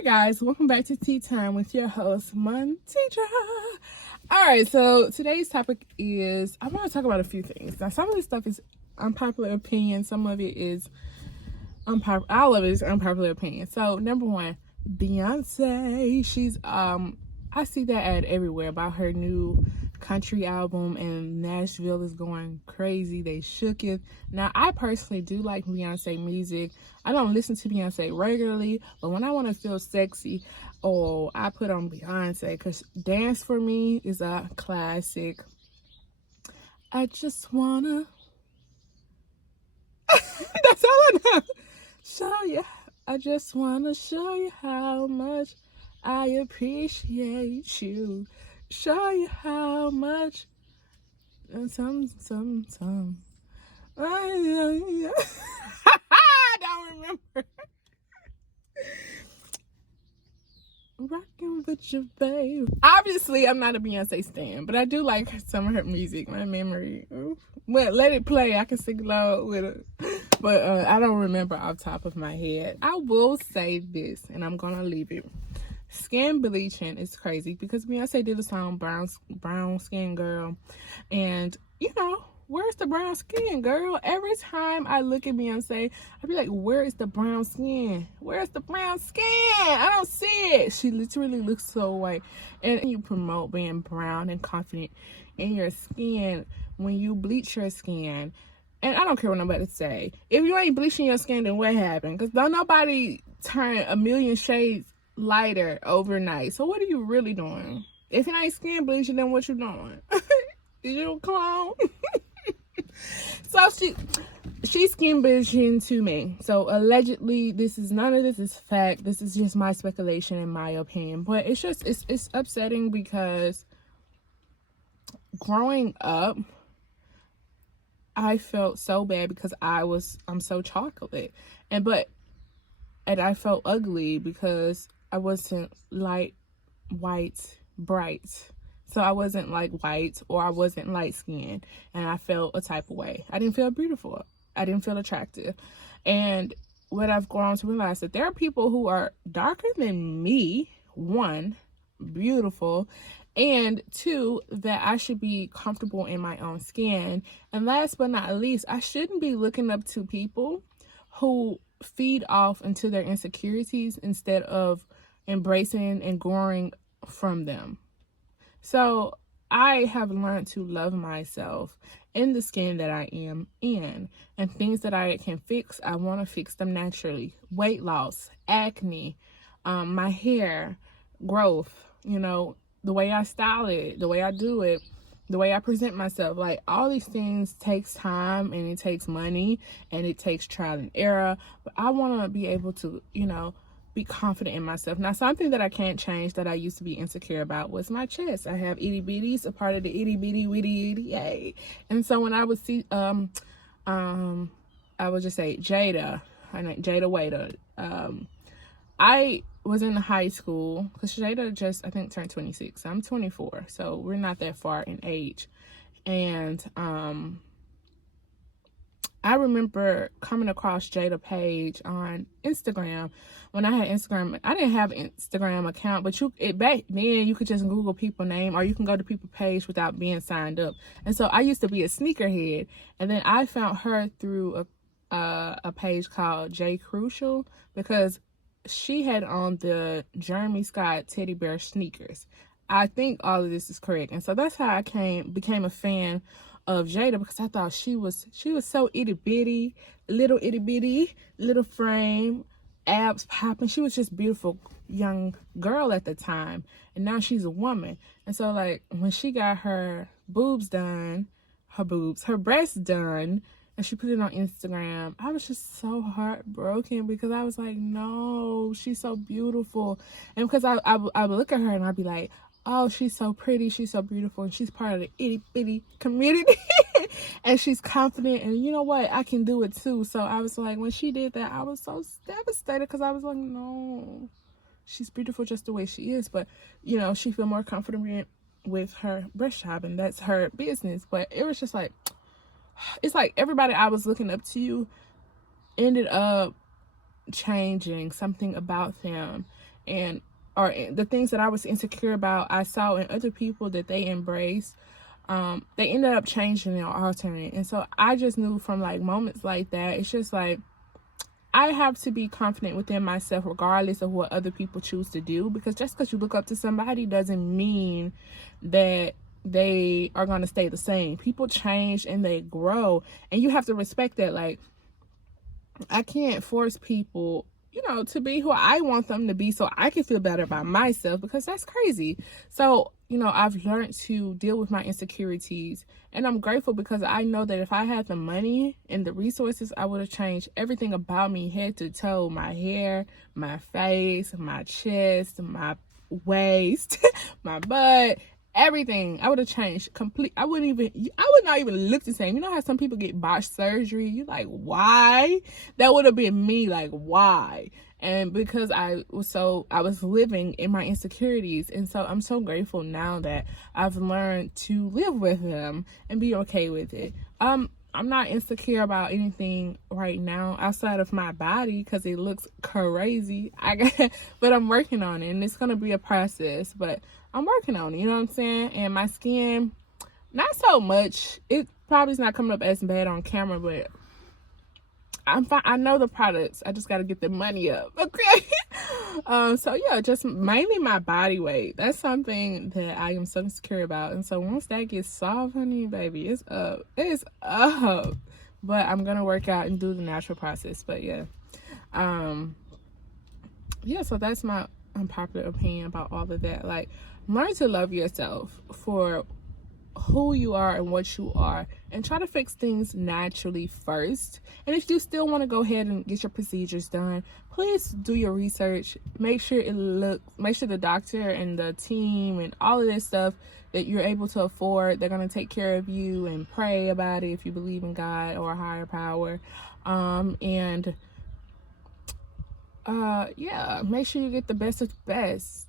Hi guys, welcome back to Tea Time with your host, Montidra. Alright, so today's topic is, I'm going to talk about a few things. Now, some of this stuff is unpopular opinion, some of it is all of it is unpopular opinion. So, number one, Beyonce. I see that ad everywhere about her new country album, and Nashville is going crazy. They shook it. Now, I personally do like Beyonce music. I don't listen to Beyonce regularly, but when I want to feel sexy, I put on Beyonce, because Dance for Me is a classic. I just wanna that's all I know. Show you. I just wanna show you how much I appreciate you. Show you how much. Some. I don't remember. Rocking with you, babe. Obviously, I'm not a Beyonce stan, but I do like some of her music. My memory. Well, let it play. I can sing along with it. But I don't remember off the top of my head. I will say this, and I'm going to leave it. Skin bleaching is crazy, because Beyonce did a song, Brown Skin Girl. And, where's the brown skin, girl? Every time I look at Beyonce, I be like, where is the brown skin? Where's the brown skin? I don't see it. She literally looks so white. And you promote being brown and confident in your skin when you bleach your skin. And I don't care what nobody say. If you ain't bleaching your skin, then what happened? Because don't nobody turn a million shades lighter overnight. So what are you really doing? If it ain't skin bleaching, then what you doing? Is you a clone? So she's skin bleaching to me. So allegedly, none of this is fact. This is just my speculation and my opinion. But it's upsetting, because growing up, I felt so bad because I'm so chocolate. And I felt ugly because I wasn't light, white, bright. So I wasn't like white, or I wasn't light skinned, and I felt a type of way. I didn't feel beautiful. I didn't feel attractive. And what I've grown to realize, that there are people who are darker than me, one, beautiful, and two, that I should be comfortable in my own skin. And last but not least, I shouldn't be looking up to people who feed off into their insecurities instead of embracing and growing from them. So I have learned to love myself in the skin that I am in, and things that I can fix, I want to fix them naturally. Weight loss, acne, my hair, growth, the way I style it, the way I do it, the way I present myself. Like, all these things takes time, and it takes money, and it takes trial and error. But I want to be able to, be confident in myself. Now, something that I can't change that I used to be insecure about was my chest. I have itty bitties, a part of the itty bitty witty itty yay. And so when I would see I would just say Jada Wayda, I was in high school, because Jada just, I think, turned 26. I'm 24, so we're not that far in age. And I remember coming across Jada page on Instagram. When I had Instagram, I didn't have an Instagram account, but back then you could just Google people name, or you can go to people page without being signed up. And so I used to be a sneakerhead, and then I found her through a page called J Crucial, because she had on the Jeremy Scott teddy bear sneakers. I think all of this is correct, and so that's how I became a fan of Jada, because I thought she was so itty bitty, little frame, abs popping. She was just beautiful young girl at the time, and now she's a woman. And so, like, when she got her breasts done, and she put it on Instagram, I was just so heartbroken, because I was like, no, she's so beautiful. And because I would look at her and I'd be like, oh, she's so pretty, she's so beautiful, and she's part of the itty bitty community. And she's confident, and you know what, I can do it too. So I was like, when she did that, I was so devastated, because I was like, no, she's beautiful just the way she is, but she feel more comfortable with her breast job, and that's her business. But it was just like, it's like everybody I was looking up to ended up changing something about them. and or the things that I was insecure about, I saw in other people that they embraced. They ended up changing and altering. And so I just knew from like moments like that, it's just like, I have to be confident within myself regardless of what other people choose to do, because just because you look up to somebody doesn't mean that they are going to stay the same. People change and they grow, and you have to respect that. Like, I can't force people, you know, to be who I want them to be so I can feel better about myself, because that's crazy. So, you know, I've learned to deal with my insecurities, and I'm grateful because I know that if I had the money and the resources, I would have changed everything about me, head to toe, my hair, my face, my chest, my waist, my butt, everything. I would have changed complete. I would not even look the same. You know how some people get botched surgery? You like, why? That would have been me. Like, why? And because I was living in my insecurities. And so I'm so grateful now that I've learned to live with them and be okay with it. I'm not insecure about anything right now outside of my body because it looks crazy. But I'm working on it, and it's gonna be a process. But I'm working on it. You know what I'm saying? And my skin, not so much. It probably is not coming up as bad on camera, but I'm fine. I know the products. I just got to get the money up. Okay. So yeah, just mainly my body weight. That's something that I am so insecure about. And so once that gets solved, honey, baby, it's up. It's up. But I'm going to work out and do the natural process. But yeah. Yeah, so that's my unpopular opinion about all of that. Like, learn to love yourself for who you are and what you are, and try to fix things naturally first. And if you still want to go ahead and get your procedures done, please do your research. Make sure the doctor and the team and all of this stuff that you're able to afford, they're going to take care of you, and pray about it if you believe in God or a higher power. Yeah, make sure you get the best of the best,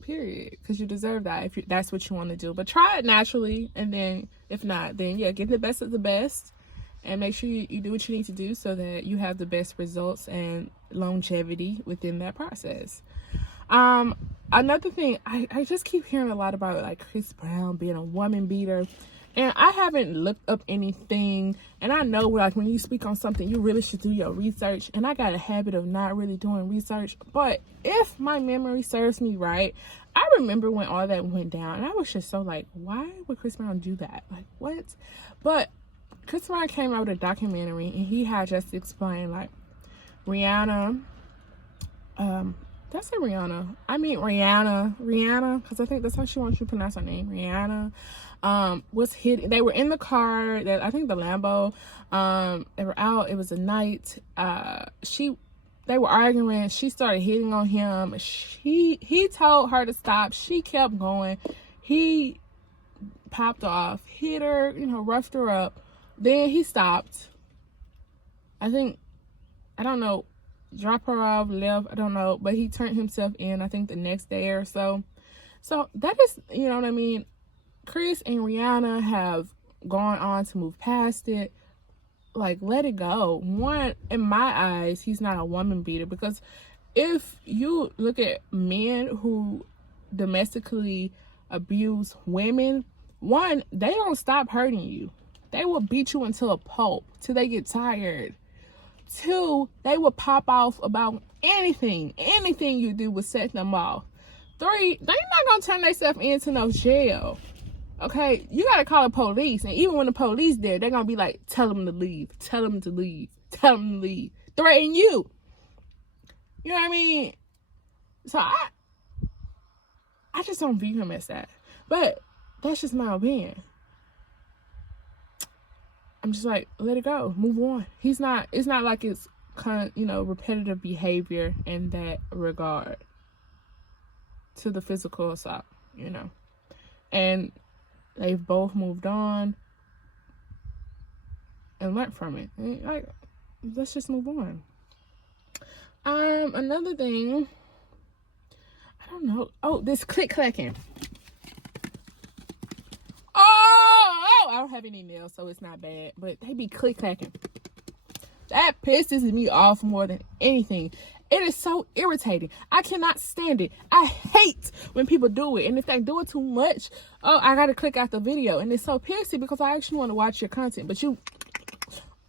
period, because you deserve that if that's what you want to do. But try it naturally, and then if not, then yeah, get the best of the best, and make sure you do what you need to do so that you have the best results and longevity within that process. Another thing, I just keep hearing a lot about like Chris Brown being a woman beater, and I haven't looked up anything. And I know, like, when you speak on something, you really should do your research. And I got a habit of not really doing research. But if my memory serves me right, I remember when all that went down. And I was just so like, why would Chris Brown do that? Like, what? But Chris Brown came out with a documentary, and he had just explained, like, Rihanna, that's Rihanna. I mean Rihanna, because I think that's how she wants you to pronounce her name. Rihanna was hit. They were in the car, that I think the Lambo. They were out. It was a night. They were arguing. She started hitting on him. He told her to stop. She kept going. He popped off, hit her, roughed her up. Then he stopped. I don't know, drop her off, left, I don't know, but he turned himself in, I think the next day or so. So that is, you know what I mean? Chris and Rihanna have gone on to move past it. Like, let it go. One, in my eyes, he's not a woman beater, because if you look at men who domestically abuse women, one, they don't stop hurting you. They will beat you until a pulp, till they get tired. Two, they will pop off about anything you do will set them off. Three, they're not gonna turn themselves into no jail. Okay, you gotta call the police, and even when the police there, they're gonna be like, tell them to leave, tell them to leave, tell them to leave, threaten you. You know what I mean? So I just don't view him as that. But that's just my opinion. I'm just like, let it go, move on. It's not like it's repetitive behavior in that regard to the physical assault, and they've both moved on and learned from it. And, like, let's just move on. Another thing, I don't know. Oh, this click clacking. I don't have any nails, so it's not bad, but they be click clacking. That pisses me off more than anything. It is so irritating. I cannot stand it. I hate when people do it. And if they do it too much, oh, I got to click out the video. And it's so pissy because I actually want to watch your content. But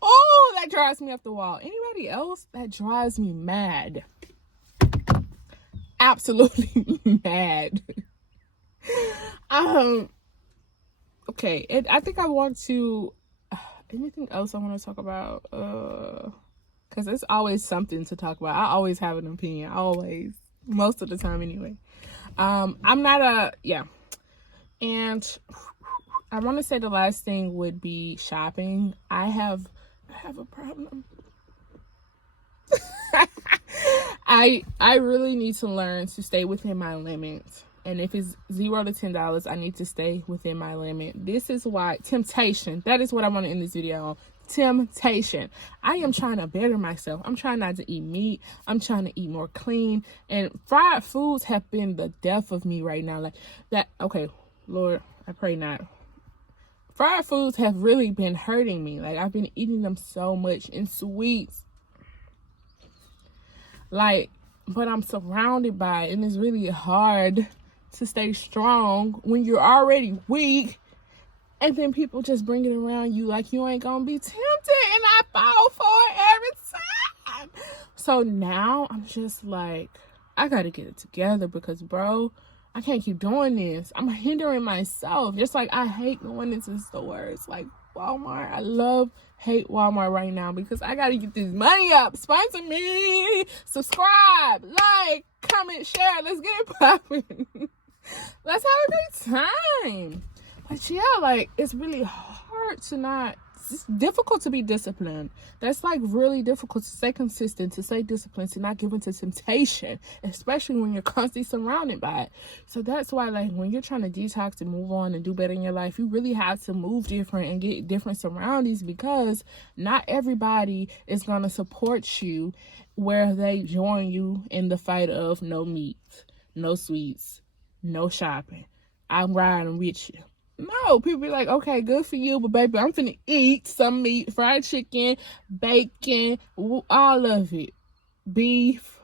oh, that drives me up the wall. Anybody else? That drives me mad. Absolutely mad. Okay. I think I want to... anything else I want to talk about? Because there's always something to talk about. I always have an opinion. Always. Most of the time anyway. I'm not yeah. And I want to say the last thing would be shopping. I have a problem. I really need to learn to stay within my limits. And if it's $0 to $10, I need to stay within my limit. This is why temptation. That is what I want to end this video on. Temptation. I am trying to better myself. I'm trying not to eat meat. I'm trying to eat more clean. And fried foods have been the death of me right now. Like that. Okay, Lord, I pray not. Fried foods have really been hurting me. Like I've been eating them so much, and sweets. Like, but I'm surrounded by it, and it's really hard to stay strong when you're already weak, and then people just bring it around you like you ain't gonna be tempted, and I fall for it every time. So now I'm just like, I gotta get it together because, bro, I can't keep doing this. I'm hindering myself. Just like I hate going into stores like Walmart. I hate Walmart right now because I gotta get this money up. Sponsor me, subscribe, like, comment, share. Let's get it popping. Let's have a great time. But yeah, like, it's really hard to not, it's difficult to be disciplined. That's like really difficult to stay consistent, to stay disciplined, to not give into temptation, especially when you're constantly surrounded by it. So that's why, like, when you're trying to detox and move on and do better in your life, you really have to move different and get different surroundings, because not everybody is going to support you where they join you in the fight of no meat, no sweets, no shopping. I'm riding with you. No, people be like, okay, good for you, but baby, I'm finna eat some meat, fried chicken, bacon, all of it. Beef,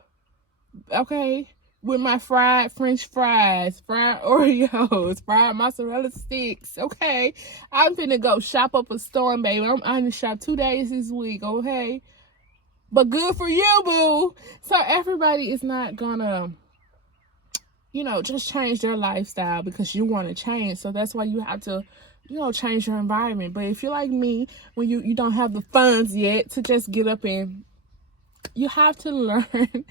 okay? With my fried French fries, fried Oreos, fried mozzarella sticks, okay? I'm finna go shop up a storm, baby. I'm gonna shop 2 days this week, okay? But good for you, boo. So everybody is not gonna, just change their lifestyle because you want to change. So that's why you have to, change your environment. But if you're like me, when you don't have the funds yet to just get up and, you have to learn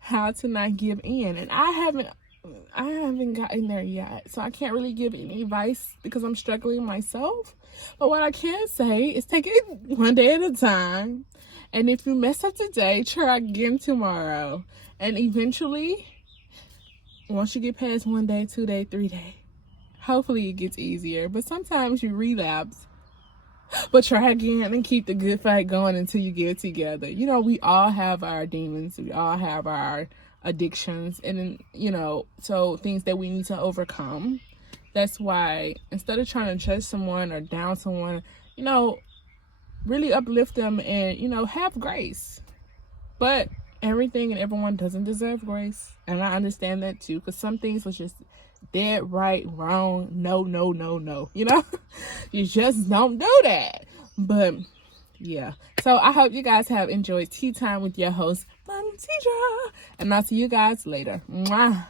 how to not give in. And I haven't gotten there yet. So I can't really give any advice because I'm struggling myself. But what I can say is take it one day at a time. And if you mess up today, try again tomorrow. And eventually, once you get past 1 day, 2 day, 3 day, hopefully it gets easier. But sometimes you relapse. But try again and keep the good fight going until you get it together. We all have our demons. We all have our addictions. And, so things that we need to overcome. That's why instead of trying to judge someone or down someone, really uplift them and, have grace. But everything and everyone doesn't deserve grace. And I understand that too, because some things was just dead, right, wrong, no. You just don't do that. But yeah. So I hope you guys have enjoyed Tea Time with your host, Fun Teacher. And I'll see you guys later. Mwah.